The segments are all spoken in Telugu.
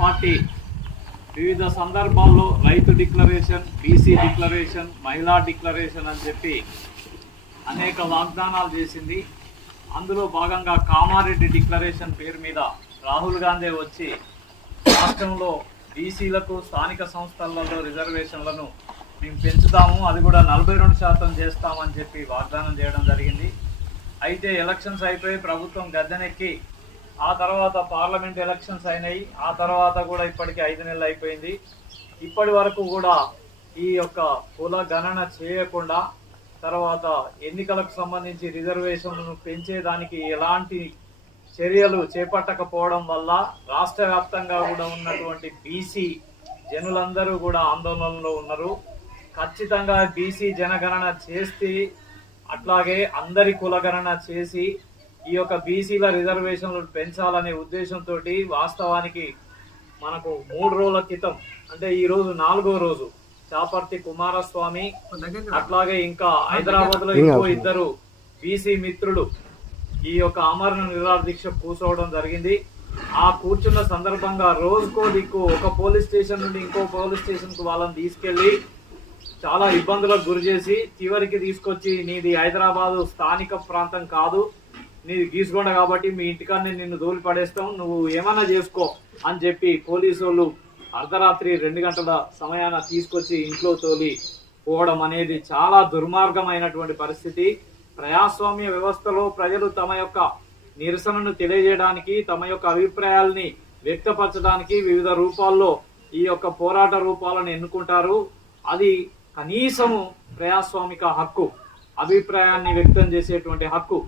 పార్టీ వివిధ సందర్భాల్లో రైతు డిక్లరేషన్, బీసీ డిక్లరేషన్, మహిళా డిక్లరేషన్ అని చెప్పి అనేక వాగ్దానాలు చేసింది. అందులో భాగంగా కామారెడ్డి డిక్లరేషన్ పేరు మీద రాహుల్ గాంధీ వచ్చి రాష్ట్రంలో బీసీలకు స్థానిక సంస్థలలో రిజర్వేషన్లను మేము పెంచుతాము, అది కూడా 42% చేస్తామని చెప్పి వాగ్దానం చేయడం జరిగింది. అయితే ఎలక్షన్స్ అయిపోయి ప్రభుత్వం గద్దెనెక్కి ఆ తర్వాత పార్లమెంట్ ఎలక్షన్స్ అయినాయి. ఆ తర్వాత కూడా ఇప్పటికి 5 నెలలు అయిపోయింది. ఇప్పటి వరకు కూడా ఈ యొక్క కుల గణన చేయకుండా తర్వాత ఎన్నికలకు సంబంధించి రిజర్వేషన్లను పెంచేదానికి ఎలాంటి చర్యలు చేపట్టకపోవడం వల్ల రాష్ట్ర వ్యాప్తంగా కూడా ఉన్నటువంటి బీసీ జనులందరూ కూడా ఆందోళనలో ఉన్నారు. ఖచ్చితంగా బీసీ జనగణన చేస్తే అట్లాగే అందరి కులగణన చేసి ఈ యొక్క బీసీల రిజర్వేషన్లు పెంచాలనే ఉద్దేశంతో వాస్తవానికి మనకు 3 రోజుల క్రితం అంటే ఈ రోజు 4వ రోజు చాపర్తి కుమారస్వామి అట్లాగే ఇంకా హైదరాబాద్ లో ఇంకో 2 బీసీ మిత్రులు ఈ యొక్క ఆమరణ నిరాహార దీక్ష కూర్చోవడం జరిగింది. ఆ కూర్చున్న సందర్భంగా రోజుకో దిక్కు ఒక పోలీస్ స్టేషన్ నుండి ఇంకో పోలీస్ స్టేషన్ కు వాళ్ళని తీసుకెళ్లి చాలా ఇబ్బందులకు గురి చేసి చివరికి తీసుకొచ్చి నీది హైదరాబాదు స్థానిక ప్రాంతం కాదు, నీది గీసుకొండ కాబట్టి మీ ఇంటికాన్ని నిన్ను దూలి పడేస్తాం, నువ్వు ఏమన్నా చేసుకో అని చెప్పి పోలీసు వాళ్ళు అర్ధరాత్రి 2 గంటల సమయాన తీసుకొచ్చి ఇంట్లో తోలి పోవడం అనేది చాలా దుర్మార్గమైనటువంటి పరిస్థితి. ప్రజాస్వామ్య వ్యవస్థలో ప్రజలు తమ యొక్క నిరసనను తెలియజేయడానికి, తమ యొక్క అభిప్రాయాల్ని వ్యక్తపరచడానికి వివిధ రూపాల్లో ఈ యొక్క పోరాట రూపాలను ఎన్నుకుంటారు. అది కనీసము ప్రజాస్వామిక హక్కు, అభిప్రాయాన్ని వ్యక్తం చేసేటువంటి హక్కు.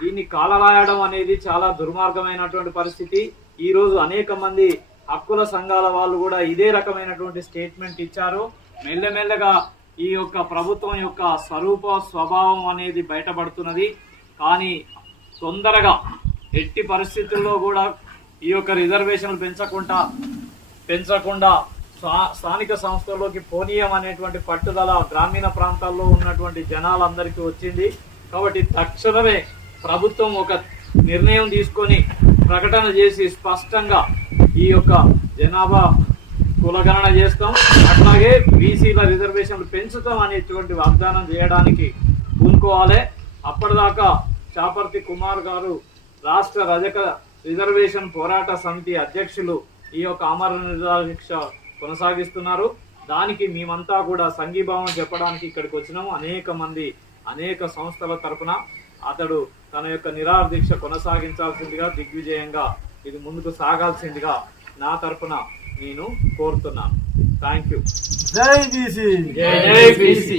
దీన్ని కాలరాయడం అనేది చాలా దుర్మార్గమైనటువంటి పరిస్థితి. ఈ రోజు అనేక మంది హక్కుల సంఘాల వాళ్ళు కూడా ఇదే రకమైనటువంటి స్టేట్మెంట్ ఇచ్చారు. మెల్లమెల్లగా ఈ యొక్క ప్రభుత్వం యొక్క స్వరూప స్వభావం అనేది బయటపడుతున్నది. కానీ తొందరగా ఎట్టి పరిస్థితుల్లో కూడా ఈ యొక్క రిజర్వేషన్లు పెంచకుండా స్థానిక సంస్థల్లోకి పోనీయం అనేటువంటి పట్టుదల గ్రామీణ ప్రాంతాల్లో ఉన్నటువంటి జనాలందరికీ వచ్చింది. కాబట్టి తక్షణమే ప్రభుత్వం ఒక నిర్ణయం తీసుకొని ప్రకటన చేసి స్పష్టంగా ఈ యొక్క జనాభా కులగణన చేస్తాం, అట్లాగే బీసీల రిజర్వేషన్లు పెంచుతాం అనేటువంటి వాగ్దానం చేయడానికి పూనుకోవాలి. అప్పటిదాకా చాపర్తి కుమార్ గారు రాష్ట్ర రజక రిజర్వేషన్ పోరాట సమితి అధ్యక్షులు ఈ యొక్క ఆమరణ నిరాహార దీక్ష కొనసాగిస్తున్నారు. దానికి మేమంతా కూడా సంఘీభావం చెప్పడానికి ఇక్కడికి వచ్చినాము. అనేక మంది అనేక సంస్థల తరపున అతడు తన యొక్క నిరాహార దీక్ష కొనసాగించాల్సిందిగా, దిగ్విజయంగా ఇది ముందుకు సాగాల్సిందిగా నా తరపున నేను కోరుతున్నాను. Thank you. జై బీసీ. జై బీసీ.